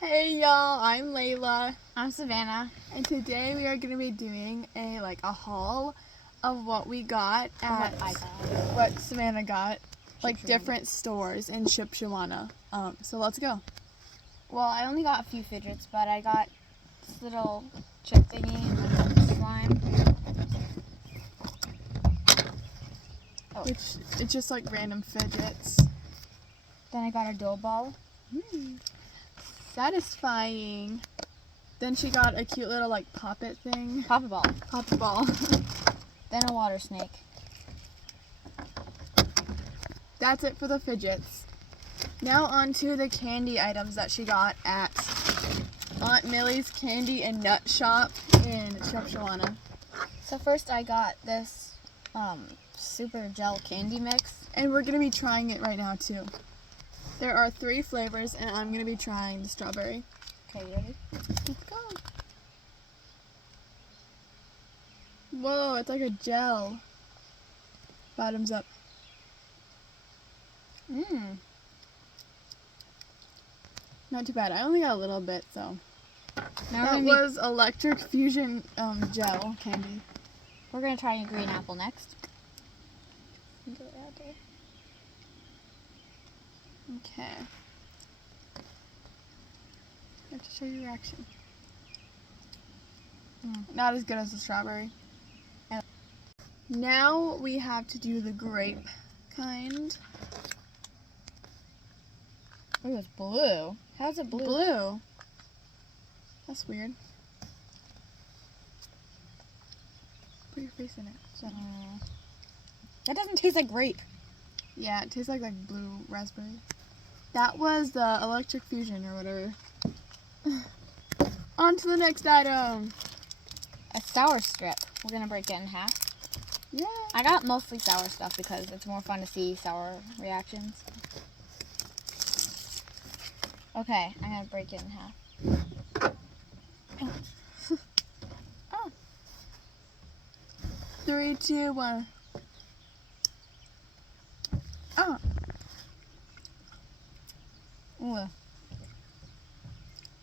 Hey y'all, I'm Layla, I'm Savannah. and today we are going to be doing a haul of what we got at what Savannah got, different stores in Shipshawana. So let's go. Well, I only got a few fidgets, but I got this little chip thingy and then slime. Which it's just like random fidgets. Then I got a dough ball. Satisfying. Then she got a cute little poppet thing. Pop ball. Poppet ball. Then a water snake. That's it for the fidgets. Now on to the candy items that she got at Aunt Millie's Candy and Nut Shop in Shipshawana. So first I got this super gel candy mix. And we're going to be trying it right now too. There are 3 flavors and I'm going to be trying the strawberry. Okay, you ready? Let's go. Whoa, it's like a gel. Bottoms up. Not too bad. I only got a little bit, so. That was Electric Fusion gel candy. We're going to try a green apple next. Okay. I have to show you reaction. Not as good as the strawberry. Now we have to do the grape kind. Ooh, it's blue. How's it blue? Blue. That's weird. Put your face in it. So. That doesn't taste like grape. Yeah, it tastes like blue raspberry. That was the Electric Fusion or whatever. On to the next item. A sour strip. We're going to break it in half. Yeah. I got mostly sour stuff because it's more fun to see sour reactions. Okay, I'm going to break it in half. Oh. 3, 2, 1. Oh. Ooh.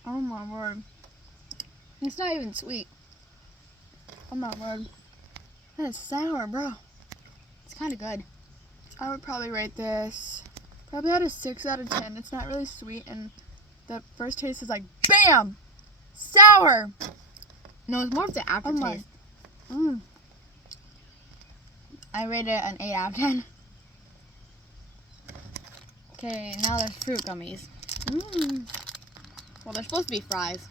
Oh my word. It's not even sweet. Oh my word. That is sour, bro. It's kind of good. I would probably rate this probably out of 6 out of 10. It's not really sweet, and the first taste is like, BAM! Sour! No, it's more of the aftertaste. I rate it an 8 out of 10. Okay, now there's fruit gummies. Well, they're supposed to be fries.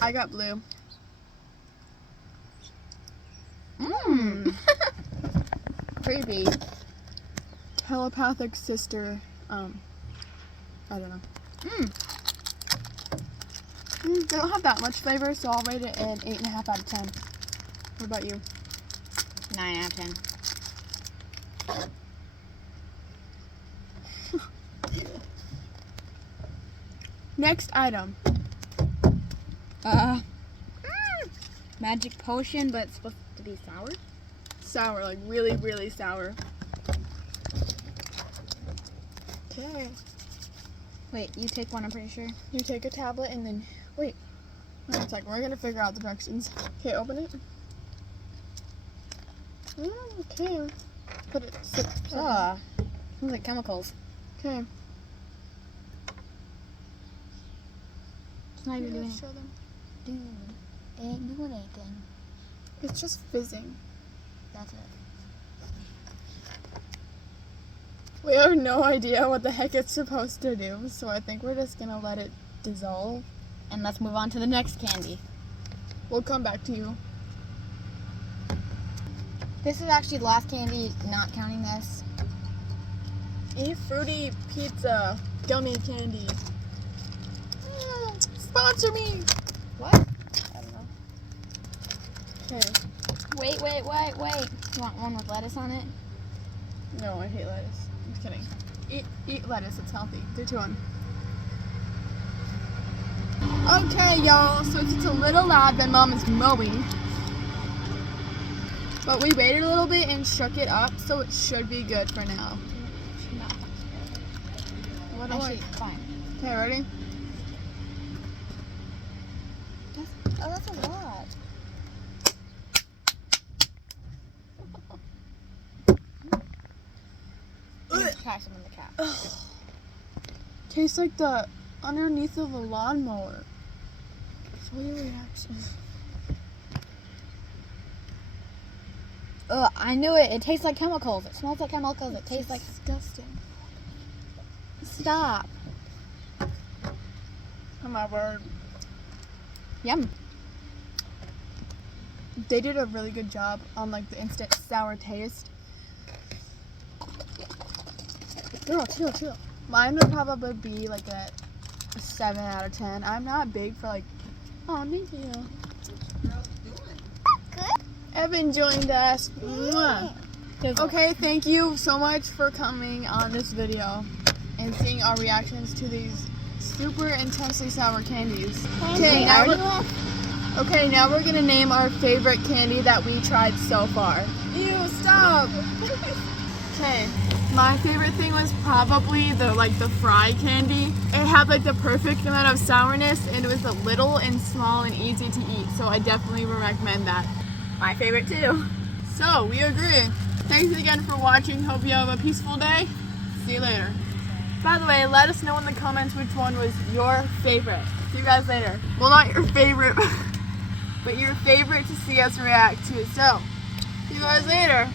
I got blue. Creepy. Telepathic sister. I don't know. They don't have that much flavor, so I'll rate it an 8.5 out of 10. What about you? 9 out of 10. Next item. Magic potion, but it's supposed to be sour? Sour, like really, really sour. Okay. Wait, you take one, I'm pretty sure. You take a tablet and then, wait 1 second, we're gonna figure out the directions. Okay, open it. Okay. Put it, sip. Smells like chemicals. Okay. It's not even doing Show them. Dude, it ain't doing anything. It's just fizzing. That's it. We have no idea what the heck it's supposed to do, so I think we're just gonna let it dissolve. And let's move on to the next candy. We'll come back to you. This is actually the last candy, not counting this. A fruity pizza gummy candy. Sponsor me! What? I don't know. Okay. Wait. You want one with lettuce on it? No, I hate lettuce. I'm just kidding. Eat lettuce, it's healthy. 3, 2, 1. Okay, y'all, so it's a little loud when Mom is mowing. But we waited a little bit and shook it up, so it should be good for now. What do Actually, fine. Okay, ready? That's a lot. Let's try some in the cap. Tastes like the underneath of a lawnmower. So what are your reactions? Ugh, I knew it. It tastes like chemicals. It smells like chemicals. It tastes like... Disgusting. Stop. Oh my word. Yum. They did a really good job on like the instant sour taste. Girl, chill. Mine would probably be like a 7 out of 10. I'm not big for like, oh, thank you. Good. Evan joined us. Mwah. Okay, thank you so much for coming on this video and seeing our reactions to these super intensely sour candies. Okay, now we're gonna name our favorite candy that we tried so far. Ew, stop! Okay, my favorite thing was probably the fry candy. It had like the perfect amount of sourness and it was a little and small and easy to eat, so I definitely would recommend that. My favorite too. So, we agree. Thanks again for watching. Hope you have a peaceful day. See you later. By the way, let us know in the comments which one was your favorite. See you guys later. Well, not your favorite, but your favorite to see us react to. So, see you guys later.